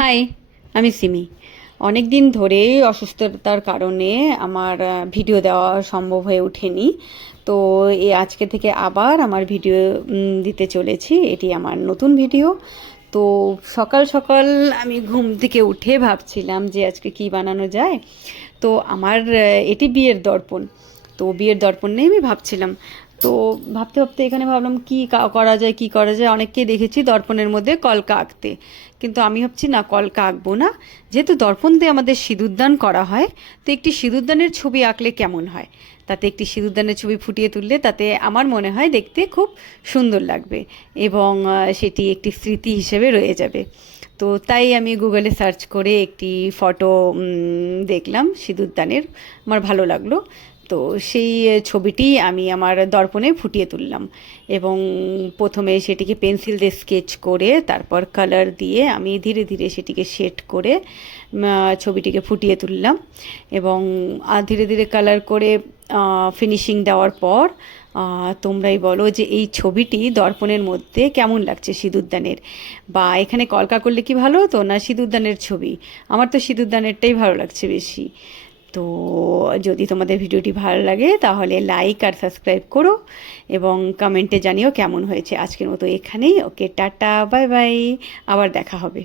High, আমি সিমি। অনেক দিন ধরেই অসুস্থতার কারণে আমার ভিডিও দেওয়া সম্ভব হয়ে ওঠেনি। তো আজকে থেকে আবার আমার ভিডিও দিতে চলেছি। এটি আমার নতুন ভিডিও। তো সকাল সকাল আমি ঘুম থেকে উঠে ভাবছিলাম যে আজকে কি বানানো যায়। তো আমার এটি বিয়ের দর্পণ। তো বিয়ের দর্পণ নিয়ে আমি ভাবছিলাম। তো ভাবতে ভাবতে এখানে ভাবলাম কি করা যায়, কি করা যায়। অনেককেই দেখেছি দর্পণের মধ্যে কলকা আঁকতে, কিন্তু আমি ভাবছি না, কলকা আঁকবো না। যেহেতু দর্পণ দিয়ে আমাদের সিঁদুরদান করা হয়, তো একটি সিঁদুরদানের ছবি আঁকলে কেমন হয়। তাতে একটি সিঁদুরদানের ছবি ফুটিয়ে তুললে তাতে আমার মনে হয় দেখতে খুব সুন্দর লাগবে, এবং সেটি একটি স্মৃতি হিসেবে রয়ে যাবে। তো তাই আমি গুগলে সার্চ করে একটি ফটো দেখলাম সিঁদুরদানের। আমার ভালো লাগলো। তো সেই ছবিটি আমি আমার দর্পণে ফুটিয়ে তুললাম, এবং প্রথমে সেটিকে পেন্সিল দিয়ে স্কেচ করে তারপর কালার দিয়ে আমি ধীরে ধীরে সেটিকে শেড করে ছবিটিকে ফুটিয়ে তুললাম। এবং ধীরে ধীরে কালার করে ফিনিশিং দেওয়ার পর তোমরাই বলো যে এই ছবিটি দর্পণের মধ্যে কেমন লাগছে সিঁদুরদানের। বা এখানে কলকা করলে কি ভালো হতো না সিঁদুরদানের ছবি? আমার তো সিঁদুরদানেরটাই ভালো লাগছে বেশি। তো যদি তোমাদের ভিডিওটি ভালো লাগে তাহলে লাইক আর সাবস্ক্রাইব করো, এবং কমেন্টে জানিও কেমন হয়েছে। আজকের মতো এখানেই। ওকে, টাটা, বাই বাই, আবার দেখা হবে।